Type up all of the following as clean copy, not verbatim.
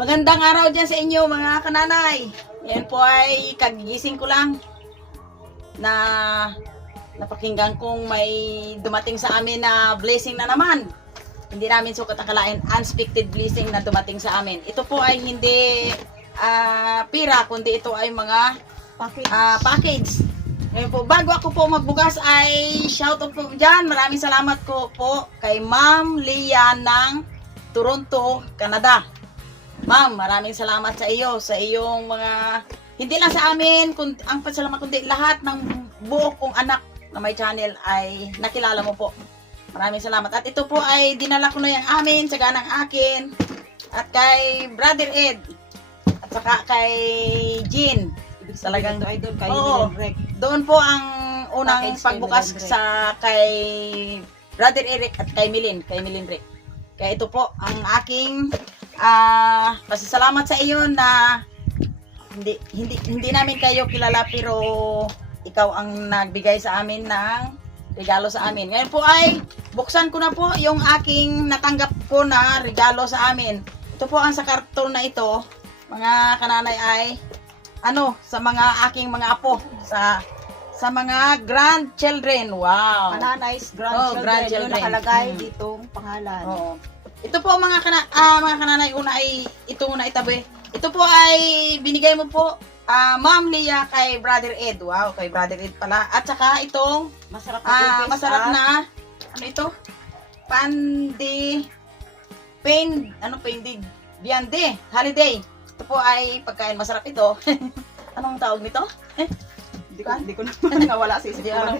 Magandang araw dyan sa inyo mga kananay. Yan po ay kagigising ko lang na napakinggan kong may dumating sa amin na blessing na naman. Hindi namin sukat akalain, unexpected blessing na dumating sa amin. Ito po ay hindi pira, kundi ito ay mga package. Ngayon po, bago ako po magbukas ay shoutout po dyan. Maraming salamat ko po kay Ma'am Leah ng Toronto, Canada. Ma'am, maraming salamat sa iyo, sa iyong mga, hindi lang sa amin, ang pasalamat kundi lahat ng buo kong anak na may channel ay nakilala mo po. Maraming salamat. At ito po ay dinala ko na yung amin, tsaga ng akin, at kay Brother Ed, at saka kay Jean. Talagang idol kay Rek. Doon po ang unang Package pagbukas kay sa kay Brother Eric at kay Milin Rek. Kaya ito po ang aking pasasalamat sa iyo na hindi namin kayo kilala pero ikaw ang nagbigay sa amin ng regalo sa amin. Ngayon po ay buksan ko na po yung aking natanggap ko na regalo sa amin. Ito po ang sa karton na ito, mga kananay, ay sa mga aking mga apo, sa mga grandchildren. Wow. Mananay's grandchildren. Yung nakalagay ditong pangalan. Oo. Ito po mga kananay, una ay ito muna itabi. Ito po ay binigay mo po Ma'am Leah kay Brother Ed. Wow, kay Brother Ed pala. At saka itong Masarap na masarap na ano ito? Pandi Viande Holiday. Ito po ay pagkain masarap ito. Anong tawag nito? Hindi ko naman nawala sa isip ko.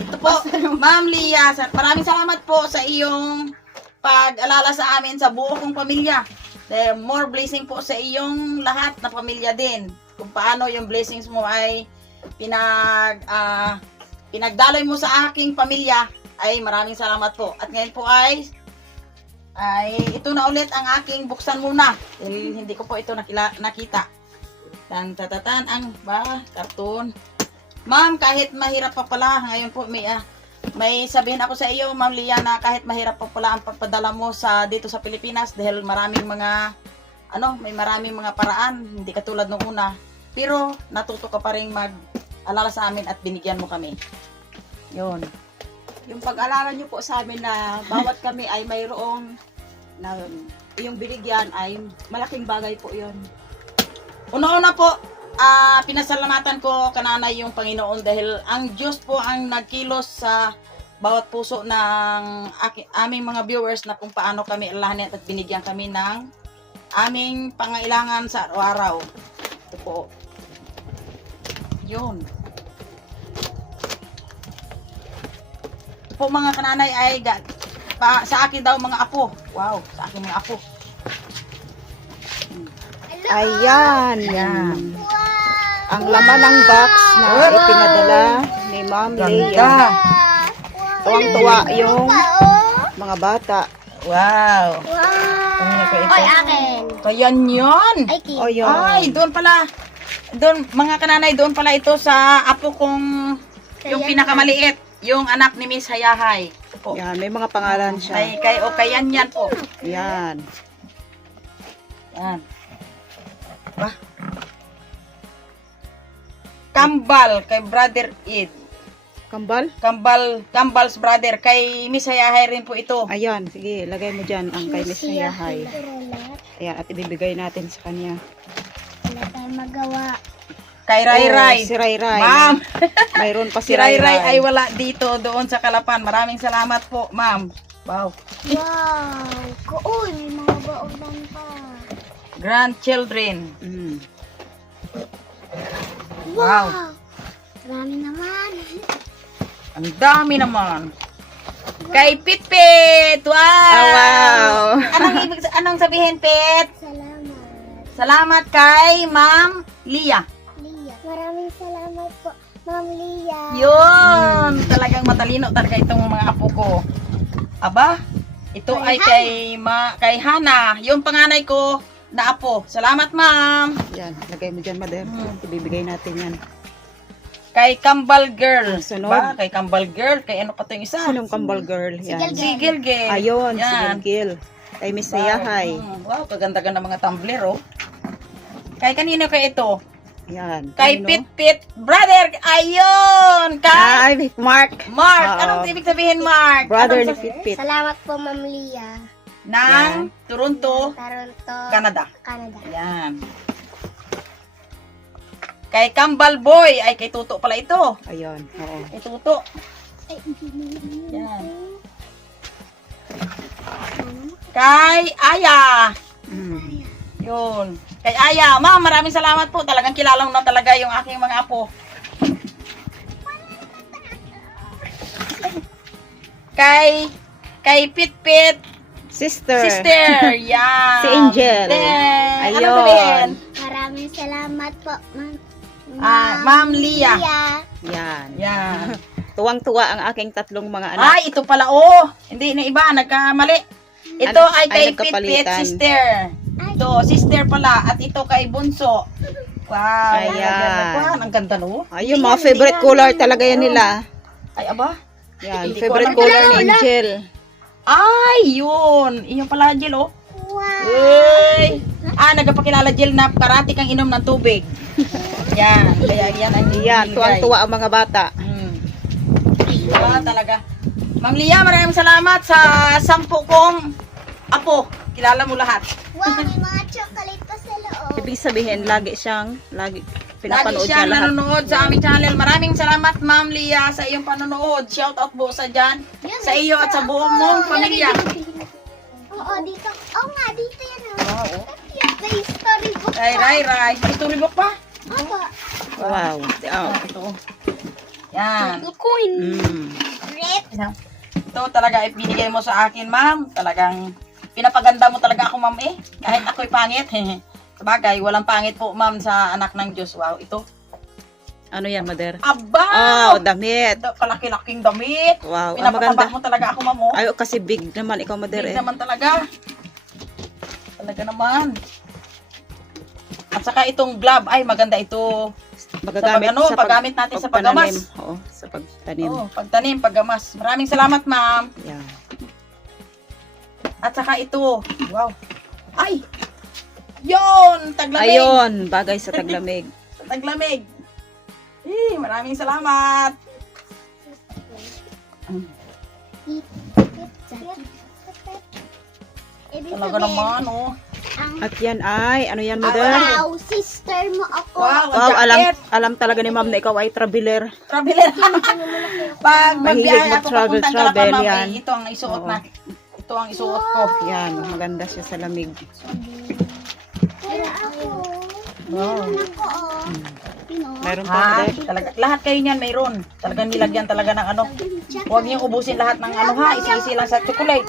Ito po, Ma'am Leah, maraming salamat po sa iyong pag-alala sa amin, sa buo kong pamilya. More blessing po sa iyong lahat na pamilya din. Kung paano yung blessings mo ay pinagdaloy mo sa aking pamilya, ay maraming salamat po. At ngayon po ay ito na ulit ang aking buksan muna. Hindi ko po ito nakita. Tan ang karton. Ma'am, kahit mahirap pa pala, ngayon po may sabihin ako sa iyo, Ma'am Leah, na kahit mahirap pa pala ang pagpadala mo dito sa Pilipinas dahil may maraming mga paraan, hindi katulad nung una. Pero natuto ka pa rin mag-alala sa amin at binigyan mo kami. Yun. Yung pag-alala nyo po sa amin na bawat kami ay mayroong na yung binigyan ay malaking bagay po yun. Una-una po, pinasalamatan ko kananay yung Panginoon dahil ang Diyos po ang nagkilos sa bawat puso ng aming mga viewers na kung paano kami alahanin at binigyan kami ng aming pangailangan sa araw-araw. Ito po. Yun. Ito po mga kananay ay sa akin daw mga apo. Wow, sa akin mga apo. Ayan. Yan. Ang laman ng box na ipinadala ni Ma'am Leah. Tuwang-tuwa yung mga bata. Wow. Oy, akin. Kaya yun. Ay, Kim. O yun. Ay, doon pala. Doon, mga kananay, doon pala ito sa apo kong yung pinakamaliit. Yung anak ni Miss Hayahay. Ito po. Yan, may mga pangalan siya. Kayan yan po. Yan. Yan. Ba? Kambal kay Brother Ed. Kambal? Kambal's brother. Kay Miss Hayahay rin po ito. Ayan, sige, lagay mo dyan ang kay Miss Hayahay. Ayan, at ibibigay natin sa kanya. Wala tayong magawa. Kay Rayray. Si Rayray. Ma'am. Mayroon pa Si si Rayray ay Rayray. wala dito doon sa Kalapan. Maraming salamat po, ma'am. Wow. Wow. Uy, may mga baonan pa. Grandchildren. Mm. Wow. Marami naman. Ang dami naman. Kay Pitpit. Wow. wow. Anong sabihin, Pit? Salamat. Salamat kay Ma'am Leah. Lia. Maraming salamat po, Ma'am Lia. Yun. Talagang matalino talaga itong mga apo ko. Aba, ito ay kay Hana. Yung panganay ko na apo. Salamat, ma'am. Yan, lagay mo dyan, mother. Ibibigay natin yan. Kay Kambal Girl. Sunod. Ba? Kay Kambal Girl. Kay ano pa ito yung isa? Sinong kambal girl? Yan. Si Gilgil. Ayun, si Yan. Gilgil. Kay Miss Yahay. Wow, kaganda-ganda mga tumbler, oh. Kay kanino kay ito? Yan. Kay Kanino? Pit brother. Ayun! Kay Ay, Mark. Mark. Oo. Anong ibig sabihin, Mark? Brother ni Anong Pitpit. Salamat po, Ma'am Lia. ng Toronto, Toronto, Canada. Canada. Yan. Kay Kambal Boy. Ay, kay Tuto pala ito. Ayun. Oo. Kay Tuto. Yan. Kay Aya. Mm. Yun. Kay Aya. Ma'am, maraming salamat po. Talagang kilalang na talaga yung aking mga apo. Kay Pitpit. Sister. Sister. Yan. Si Angel. Then, Ayun. ano sabihin? Maraming salamat po, Ma'am. Ma'am Lia. Yan. Yan. Tuwang-tuwa ang aking tatlong mga anak. Ay, ito pala, oh. Hindi na iba, nagkamali. Ito Ano? ay kay Ay, Pitpit, nagkapalitan. sister. Ito, sister pala. At ito kay Bunso. Wow. Ayan. Ang ganda, no? Ayun, mga favorite color talaga yan nila. Ay, aba. Yan, Hindi ko favorite alam. color ni Angel. Ay, yun. Iyon pala, Jill, oh. Wow. Uy. Nagpapakilala, Jill, na parati kang inom ng tubig. Yan. Kaya yan ang Yan, binigay. tuwang-tuwa ang mga bata. Diba, talaga. Ma'am Lia, maraming salamat sa 10 kong apo. Kilala mo lahat. Wow, may mga chocolate pa sa loob. Ibig sabihin, lagi Lagi pinapanood siya niya lahat. nanonood sa aming channel. Maraming salamat, Ma'am Lia, sa iyong panonood. Shout out po sa dyan. Sa iyo at sa buong mong pamilya. Oo, dito. Oo nga, dito yan. Wow. May storybook Kay Rai Rai. May storybook pa? Opo. Wow. Oh. Ito. Yan. Coin. Mm. Rip. Ito talaga ibinigay mo sa akin, ma'am. Talagang pinapaganda mo talaga ako, ma'am, eh. Kahit ako'y pangit. Sabagay, walang pangit po, ma'am, sa anak ng Diyos. Wow, ito. Ano yan, mother? Aba! Oh, damit. Kalaki-laking damit. Wow, ang Pinapataba maganda. mo talaga ako, ma'am, oh. Ay, kasi big naman ikaw, mother. Big Eh. naman talaga. Talaga naman. At saka itong glove, ay maganda ito. Magagamit Sa paggamit natin sa paggamas. pagpananim. Oo, sa pagtanim. Oh, pagtanim, paggamas. Maraming salamat, ma'am. Yan. At saka ito. Wow. Ay! Yon! Taglamig! Ayun, bagay sa taglamig. Taglamig. Maraming salamat. Talaga naman, oh. At yan ay, ano yan, mother? Wow, sister mo ako. Wow, Wow, ang jacket. alam talaga ni ma'am na ikaw ay traveler. Traveler. Pag Mahilig magbiyahe ako mag-travel, papuntang Calapan, ma'am, yan. ito ang isuot Oo. na. Ito ang isuot ko. Yan, maganda siya sa lamig. Pero ako. Wow. Meron ako, oh. Meron pa, Ha? mother? Talaga, lahat kayo niyan mayroon. Talagang nilagyan talaga ng ano. Huwag niyong ubusin lahat ng ano ha. Isi-isi lang sa chocolate.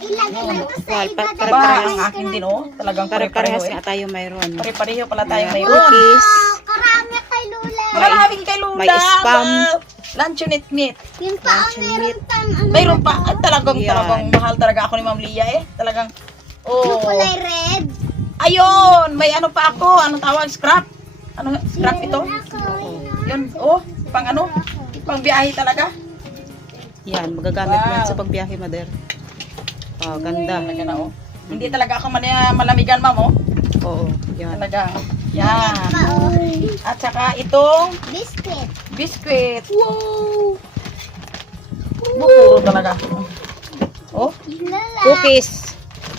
Ilagay lang to sa Well, iba't Ba, Pare-parehas. ang akin din oh. Talagang pare-pareho Pare-parehas eh. nga tayo mayroon. Pare-pareho pala tayo Ayan, mayroon. cookies. Karami kay Lula. Maraming kay Lula. May spam. Wow. Luncheonette meat. Yun pa ang meron pang ano. Mayroon pa. Ay, talagang Yan. mahal talaga ako ni Ma'am Lia eh. Talagang, oh. Kulay red. Ayun! May ano pa ako. Anong tawag? Scrap? Ano? Scrap ito? Ako. Yun. Oh, pang ano? Pang biyahe talaga. Yan, magagamit mo yan Wow. sa pagbiyahe, mother. Oh, ganda. Talaga na oh. Hindi talaga ako malamigan, ma'am oh. Oo, yan. Talaga. Yan. Pa, oh. At saka itong Biscuit. biscuit. Wow! Puro talaga. Oh, Lala. Cookies.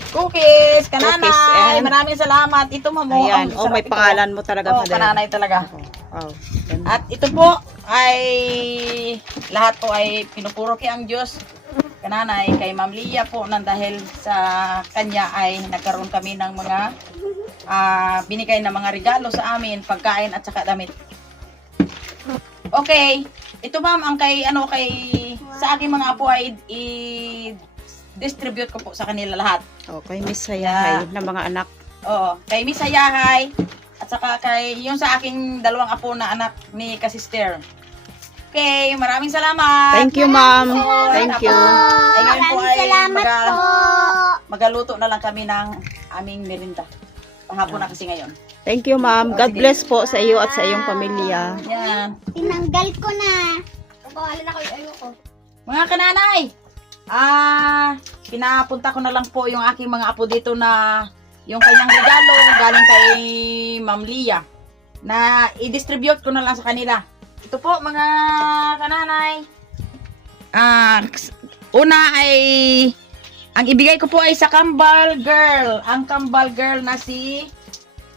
cookies, kananay. Cookies and- Maraming salamat. Ito, ma'am. oh. Ayan. Ang Oh, may sarap ito. pangalan mo talaga, Oh, mother. kananay talaga. Wow. Ganda. At ito po ay lahat po ay pinupuro kay ang Diyos. Kananay, kay Ma'am Lia po nang dahil sa kanya ay nagkaroon kami ng mga binigay na mga regalo sa amin, pagkain at saka damit. Okay. Ito ma'am, ang kay sa aking mga apo ay i-distribute ko po sa kanila lahat. Okay, Miss Hayahay na mga anak. Oo, kay Miss Hayahay at saka kay yung sa aking dalawang apo na anak ni kasister. Okay, maraming salamat. Thank you, ma'am. Oo, Thank you. Ay, ngayon po Maraming ay salamat po. magaluto na lang kami ng aming merinda. Panghapon na kasi ngayon. Thank you, ma'am. God bless po sa iyo at sa iyong pamilya. Yan. Tinanggal ko na. Pangalan ako, ayoko. Mga kananay, Pinapunta ko na lang po yung aking mga apo dito na yung kanyang regalo galing kay Ma'am Lia na i-distribute ko na lang sa kanila. Ito po mga kananay. Una ay ang ibigay ko po ay sa kambal girl. Ang kambal girl na si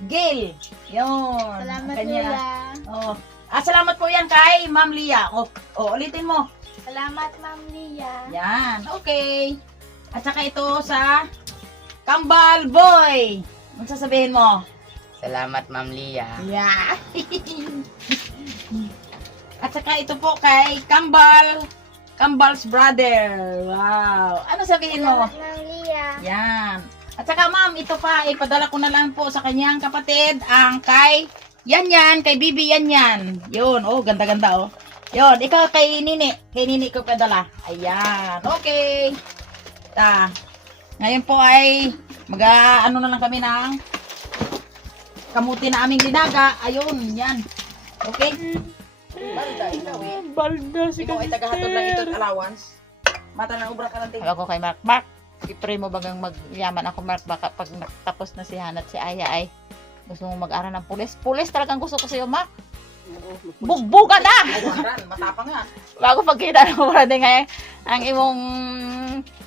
Gail. Yun. Salamat Kanya. Kuya. Oh. Salamat po yan kay Ma'am Lia. Ulitin mo. Salamat Ma'am Lia. Yan, okay. At saka ito sa Kambal Boy. Ano sasabihin mo? Salamat, Ma'am Lia. Yeah. At saka ito po kay Kambal's brother. Wow. Ano sabihin mo? Salamat Ma'am Lia. Yan. At saka ma'am, ito pa, ipadala ko na lang po sa kanyang kapatid, ang kay Yanyan, kay Bibi Yanyan. Yun, ganda-ganda oh. Yun, ikaw kay Nini ko padala. Ayan, okay. Ngayon po ay ano na lang kami ng kamuti na aming linaga. Ayun, yan. Okay? Balda, ikaw eh. Balda si Ikaw ay tagahatod lang itong allowance. Mata na ubra ka lang din. Ako kay Mark. Mark, i-pray mo bagang magyaman ako, Mark. Baka pag tapos na si Hana at si Aya ay gusto mong mag-aral ng pulis. Pulis talagang gusto ko sa'yo, Mark. Bugbuga na! Matapang nga. Bago pagkita na mo rin ngayon, ang imong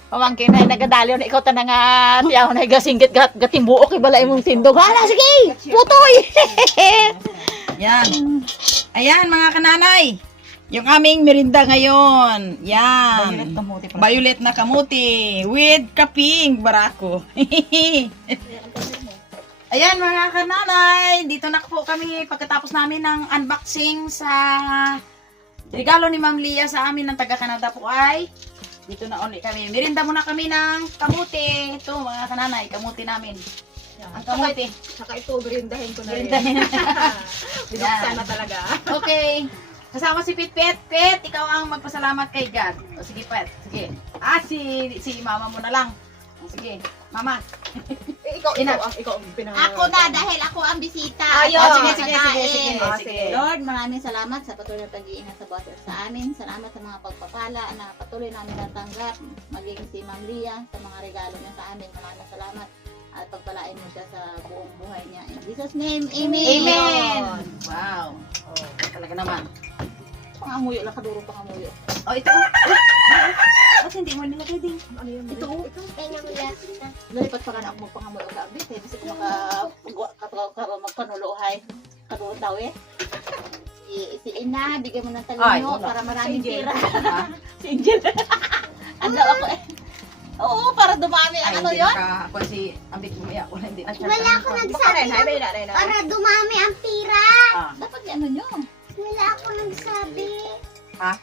pamangkin ay nagadaliw na ikaw tanang tiyaw na gasinggit gatimbuok ibala imong tindog. Hala, sige! Putoy! Yan. Ayan mga kananay. Yung aming merinda ngayon. Yan. Violet kamuti pala. Violet na kamuti. With kaping barako. Ayan mga kananay. Dito na po kami pagkatapos namin ng unboxing sa regalo ni Ma'am Lia sa amin ng taga-Canada po ay dito na ulit kami. Merinda muna kami ng kamuti. Ito mga kananay, kamuti namin. Ang kamuti. Saka ito, berindahin ko na rin. Merindahin. Binuksan na talaga. Okay. Kasama si Pit. Pit, ikaw ang magpasalamat kay God. O, sige, Pit. Sige. Si mama mo na lang. O, sige. Mama. Ikaw ang Ako na dahil ako ang bisita. Ayun. Ako Sige, ang sige, kakain. sige, sige, Ah, sige. sige. Lord, maraming salamat sa patuloy na pag-iingat sa bawat isa sa amin. Salamat sa mga pagpapala na patuloy namin natanggap. Maging si Ma'am Lia sa mga regalo niya sa amin. Maraming salamat. At pagpalain mo siya sa buong buhay niya. In Jesus' name, Amen. Amen. Wow. Oh, talaga naman. Pangamuyo lang, kadurong pangamuyo. Oh, ito. Ba't hindi mo nilagay din? Ano yun? Ito, Kanyang last na. lalipat pa ka na ako magpangamuyo ka. Kasi kasi kung magpanuluhay, kadurong daw eh. Si Ina, bigyan mo ng Ay, talino wala. para maraming Si Angel. tira. Si Angel. Ano ako eh. Oo, para dumami ang ano yun. Ako si Ambit Bumaya. Wala, hindi. Wala ako nagsabi ng para dumami ang pira. Dapat ano nyo. Wala ako nagsabi. Ha?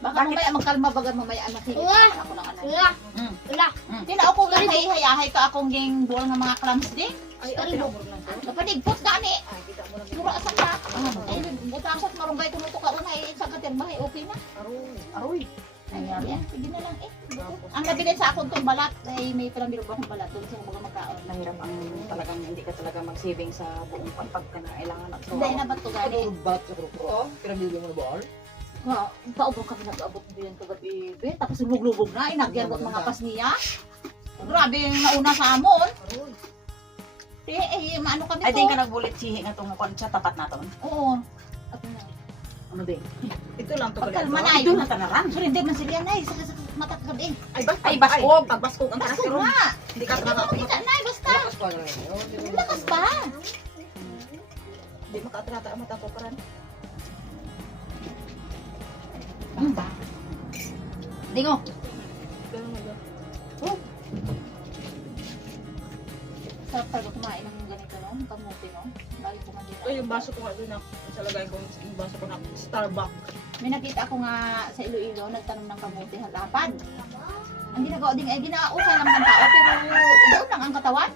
Baka mamaya magkalma bagan mamaya anak hindi Wala. ako ng anak. Wala. Mm. Wala. Di na ako lang hayahay ka akong ging buwal ng mga clams din. Ay, Napadigpot ka ni. Siguro asa ka. Ay, butang sa marunggay kumuto ka unay sa katirbahay okay na. Aroy. Ayan, yan. Sige na lang eh. Ang nabilin sa akong itong balat ay may pinamiro ba akong balat doon sa mga magkaon. Mahirap ang talagang hindi ka talaga mag-saving sa buong pagka na kailangan at Hindi na ba ito gani? Paubong kami nag-abot din kagabi. Tapos lubog-lubog na. Inagyarbot mga pas niya. Grabe yung nauna sa amon. Maano kami I to? think ka nagbulit sihi nga itong konsya tapat na to. Oo. Ano din? Ito lang to. Pagkalma na Ito na tanaran. Pero hindi man sila na. Sa matakad eh. Ay, baskog. Pag baskog ang taas Baskog pero nga. hindi ka Ito talaga. kita na. Basta. Lakas pa. Hindi makatrata ang mata ko paran. Dingo. Sarap talaga kumain ng ganito no. Kamuti no. Balik ko man din. Ay, yung baso ko nga doon na sa lagay ko yung baso ko na Starbucks. May nakita ako nga sa Iloilo, nagtanong ng kamuti halapan. Ang ginagawa din ay ginausay lang ng tao, pero doon lang ang katawan.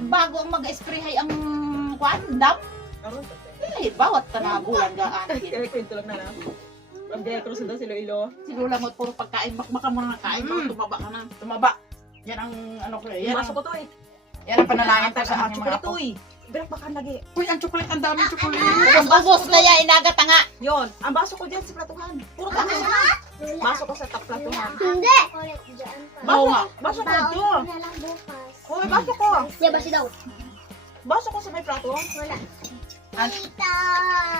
Bago ang mag-sprayhay ang kwan, dam, eh, bawat ka na bulan gaan. Kaya kwento lang na. Ang Del Cruz daw sila ilo. Siguro lang mo, puro pagkain, baka mo na nakain, baka tumaba ka na. Tumaba. Yan ang ano ko. Yung Yan baso ang, ko to eh. yan ang panalangin ko sa aking mga apo. eh. Birak baka lagi. Uy, ang chocolate, ang daming chocolate. Ubus na yan, inaga tanga. Yon, ang baso ko dyan sa platuhan. Puro kami. Baso ko sa platuhan. Hindi. Ulit dyan pa. Oo nga. Baso ko Baon dito. na lang bukas. Hoy, baso ko. Siya ba si daw? Baso ko sa may plato. Wala. At Tita.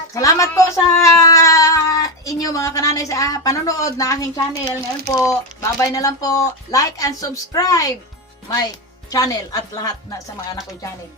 salamat po sa inyo mga kananay sa panonood na aking channel. Ngayon po, babay na lang po. Like and subscribe my channel at lahat na sa mga anak kong channel.